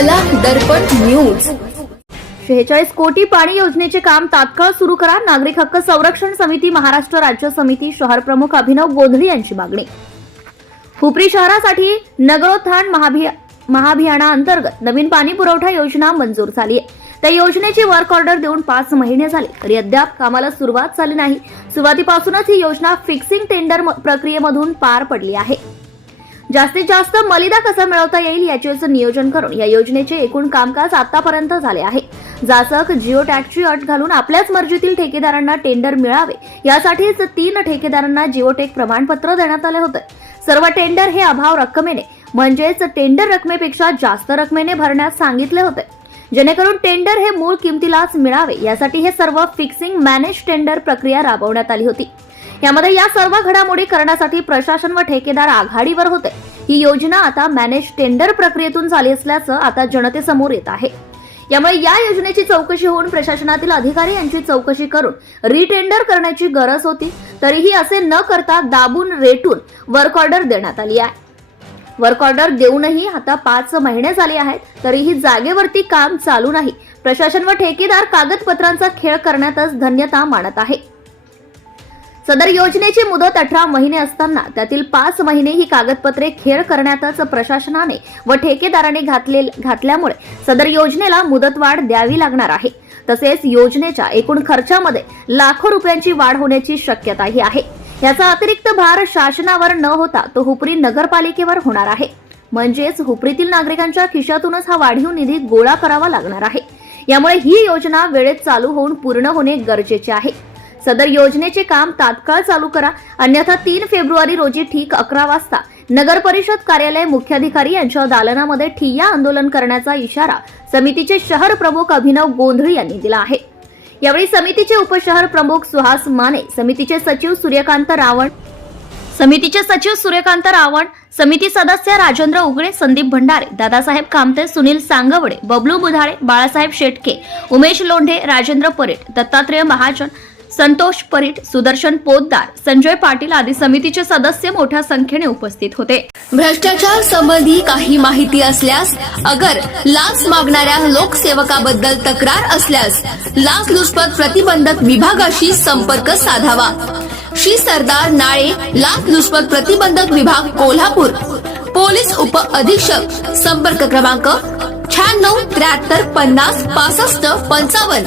कला दर्पण न्यूज शेहेचाळीस कोटी पाणी योजनेचे काम तात्काळ सुरू करा. नागरिक हक्क संरक्षण समिती महाराष्ट्र राज्य समिती शहर प्रमुख अभिनव गोंधळी यांची मागणी. हुपरी शहरासाठी नगरोत्थान महाभि महाअभियानाअंतर्गत नवीन पाणी पुरवठा योजना मंजूर झाली आहे. त्या योजनेची वर्क ऑर्डर देऊन पाच महिने झाले. तरी अद्याप कामाला सुरुवात झाली नाही. सुरुवातीपासूनच ही योजना फिक्सिंग टेंडर प्रक्रियेमधून पार पडली आहे. जास्तीत जास्त मलिदा कसा मिळवता येईल याचेच नियोजन करून या योजनेचे एकूण कामकाज आतापर्यंत झाले आहे. जाचक जिओ टॅगची अट घालून आपल्याच मर्जीतील ठेकेदारांना टेंडर मिळावे यासाठीच तीन ठेकेदारांना जिओटेक प्रमाणपत्र देण्यात आले होते. सर्व टेंडर हे अभाव रक्कमेने म्हणजेच टेंडर रकमेपेक्षा जास्त रकमेने भरण्यास सांगितले होते. जेणेकरून टेंडर हे मूळ किमतीलाच मिळावे यासाठी हे सर्व फिक्सिंग मॅनेज टेंडर प्रक्रिया राबवण्यात आली होती. यामध्ये या सर्व घडामोडी करण्यासाठी प्रशासन व ठेकेदार आघाडीवर होते. ही योजना आता मॅनेज टेंडर प्रक्रियेतून झाली असल्याचं आता जनतेसमोर येत आहे. यामुळे या योजनेची चौकशी होऊन प्रशासनातील अधिकारी यांची चौकशी करून रिटेंडर करण्याची गरज होती. तरीही असे न करता दाबून रेटून वर्क ऑर्डर देण्यात आली आहे. वर्क ऑर्डर देऊनही आता पाच महिने झाले आहेत. तरीही जागेवरती काम चालू नाही. प्रशासन व ठेकेदार कागदपत्रांचा खेळ करण्यातच धन्यता मानत आहे. सदर योजनेची मुदत अठरा महिने असताना त्यातील पाच महिने ही कागदपत्रे खेळ करण्यातच प्रशासनाने व ठेकेदाराने घातले घातल्यामुळे सदर योजनेला मुदतवाढ द्यावी लागणार आहे. तसेच योजनेच्या एकूण खर्चामध्ये लाखो रुपयांची वाढ होण्याची शक्यताही आहे. याचा अतिरिक्त भार शासनावर न होता तो हुपरी नगरपालिकेवर होणार आहे. म्हणजेच हुपरीतील नागरिकांच्या खिशातूनच हा वाढीव निधी गोळा करावा लागणार आहे. यामुळे ही योजना वेळेत चालू होऊन पूर्ण होणे गरजेचे आहे. सदर योजनेचे काम तात्काळ चालू करा. अन्यथा तीन फेब्रुवारी रोजी ठीक अकरा वाजता नगर परिषद कार्यालय मुख्याधिकारी यांच्या दालनामध्ये ठिय्या आंदोलन करण्याचा इशारा समितीचे शहर प्रमुख अभिनव गोंधळी यांनी दिला आहे. यावेळी समितीचे उपशहर प्रमुख सुहास माने समितीचे सचिव सूर्यकांत रावण समितीचे सचिव सूर्यकांत रावण समिती सदस्य राजेंद्र उगळे संदीप भंडारे दादासाहेब कामते सुनील सांगवडे बबलू बुधाळे बाळासाहेब शेटके उमेश लोंढे राजेंद्र परेट दत्तात्रेय महाजन संतोष परीट सुदर्शन पोतदार संजय पाटील आदी समितीचे सदस्य मोठ्या संख्येने उपस्थित होते. भ्रष्टाचार संबंधी काही माहिती असल्यास अगर लाच मागणाऱ्या लोकसेवकाबद्दल तक्रार असल्यास लाचलुचपत प्रतिबंधक विभागाशी संपर्क साधावा. श्री सरदार नाळे लाचलुचपत प्रतिबंधक विभाग कोल्हापूर. पोलीस उप अधीक्षक संपर्क क्रमांक शहाण्णव त्र्याहत्तर पन्नास पासष्ट पंचावन्न.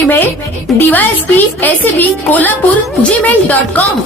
Email DYSP ACB Kolhapur Gmail dot com